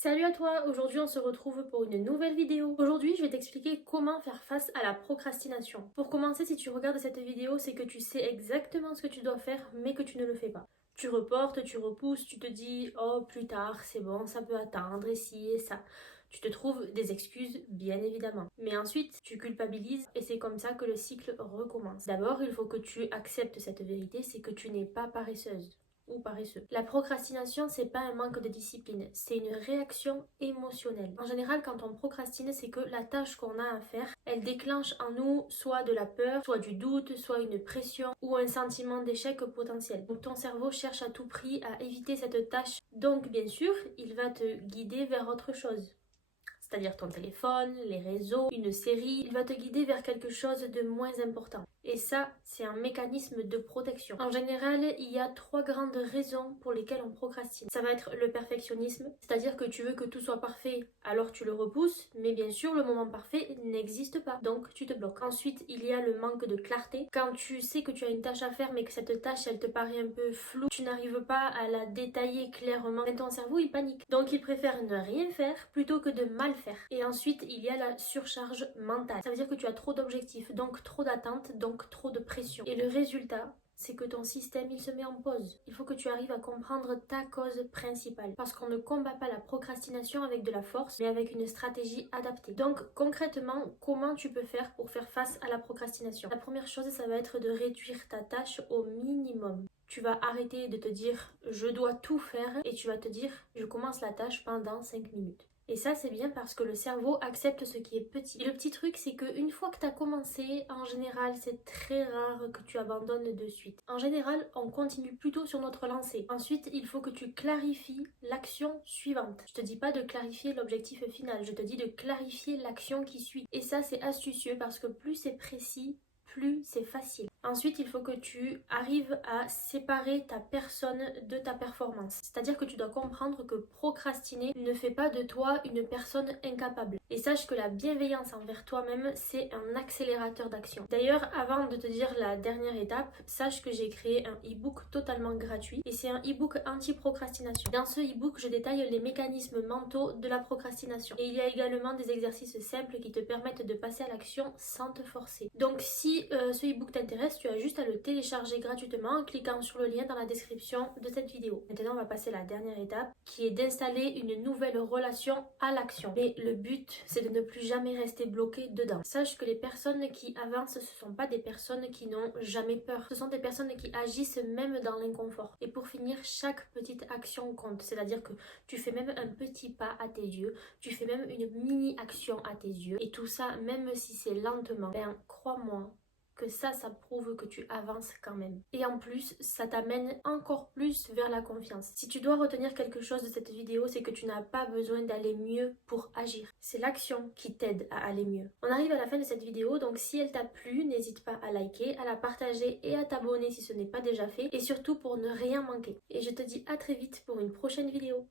Salut à toi, aujourd'hui on se retrouve pour une nouvelle vidéo. Aujourd'hui je vais t'expliquer comment faire face à la procrastination. Pour commencer, si tu regardes cette vidéo, c'est que tu sais exactement ce que tu dois faire mais que tu ne le fais pas. Tu reportes, tu repousses, tu te dis oh plus tard, c'est bon, ça peut attendre, et ci et ça. Tu te trouves des excuses, bien évidemment. Mais ensuite, tu culpabilises et c'est comme ça que le cycle recommence. D'abord, il faut que tu acceptes cette vérité, c'est que tu n'es pas paresseuse ou paresseux. La procrastination, c'est pas un manque de discipline, c'est une réaction émotionnelle. En général, quand on procrastine, c'est que la tâche qu'on a à faire, elle déclenche en nous soit de la peur, soit du doute, soit une pression ou un sentiment d'échec potentiel. Donc ton cerveau cherche à tout prix à éviter cette tâche. Donc bien sûr, il va te guider vers autre chose, c'est-à-dire ton téléphone, les réseaux, une série, il va te guider vers quelque chose de moins important. Et ça, c'est un mécanisme de protection. En général, il y a 3 grandes raisons pour lesquelles on procrastine. Ça va être le perfectionnisme, c'est-à-dire que tu veux que tout soit parfait, alors tu le repousses, mais bien sûr, le moment parfait n'existe pas, donc tu te bloques. Ensuite, il y a le manque de clarté. Quand tu sais que tu as une tâche à faire, mais que cette tâche, elle te paraît un peu floue, tu n'arrives pas à la détailler clairement, et ton cerveau, il panique. Donc, il préfère ne rien faire plutôt que de mal faire. Et ensuite, il y a la surcharge mentale. Ça veut dire que tu as trop d'objectifs, donc trop d'attentes, donc trop de pression. Et le résultat, c'est que ton système, il se met en pause. Il faut que tu arrives à comprendre ta cause principale. Parce qu'on ne combat pas la procrastination avec de la force, mais avec une stratégie adaptée. Donc, concrètement, comment tu peux faire pour faire face à la procrastination? La première chose, ça va être de réduire ta tâche au minimum. Tu vas arrêter de te dire je dois tout faire et tu vas te dire je commence la tâche pendant 5 minutes. Et ça, c'est bien parce que le cerveau accepte ce qui est petit. Et le petit truc, c'est qu'une fois que tu as commencé, en général, c'est très rare que tu abandonnes de suite. En général, on continue plutôt sur notre lancée. Ensuite, il faut que tu clarifies l'action suivante. Je te dis pas de clarifier l'objectif final, je te dis de clarifier l'action qui suit. Et ça, c'est astucieux parce que plus c'est précis, plus c'est facile. Ensuite, il faut que tu arrives à séparer ta personne de ta performance. C'est-à-dire que tu dois comprendre que procrastiner ne fait pas de toi une personne incapable. Et sache que la bienveillance envers toi-même, c'est un accélérateur d'action. D'ailleurs, avant de te dire la dernière étape, sache que j'ai créé un e-book totalement gratuit et c'est un e-book anti-procrastination. Dans ce e-book, je détaille les mécanismes mentaux de la procrastination. Et il y a également des exercices simples qui te permettent de passer à l'action sans te forcer. Donc si ce e-book t'intéresse, tu as juste à le télécharger gratuitement en cliquant sur le lien dans la description de cette vidéo. Maintenant, on va passer à la dernière étape qui est d'installer une nouvelle relation à l'action. Mais le but, c'est de ne plus jamais rester bloqué dedans. Sache que les personnes qui avancent, ce ne sont pas des personnes qui n'ont jamais peur. Ce sont des personnes qui agissent même dans l'inconfort. Et pour finir, chaque petite action compte. C'est-à-dire que tu fais même un petit pas à tes yeux, tu fais même une mini-action à tes yeux. Et tout ça, même si c'est lentement, ben crois-moi, que ça prouve que tu avances quand même. Et en plus, ça t'amène encore plus vers la confiance. Si tu dois retenir quelque chose de cette vidéo, c'est que tu n'as pas besoin d'aller mieux pour agir. C'est l'action qui t'aide à aller mieux. On arrive à la fin de cette vidéo, donc si elle t'a plu, n'hésite pas à liker, à la partager et à t'abonner si ce n'est pas déjà fait. Et surtout pour ne rien manquer. Et je te dis à très vite pour une prochaine vidéo.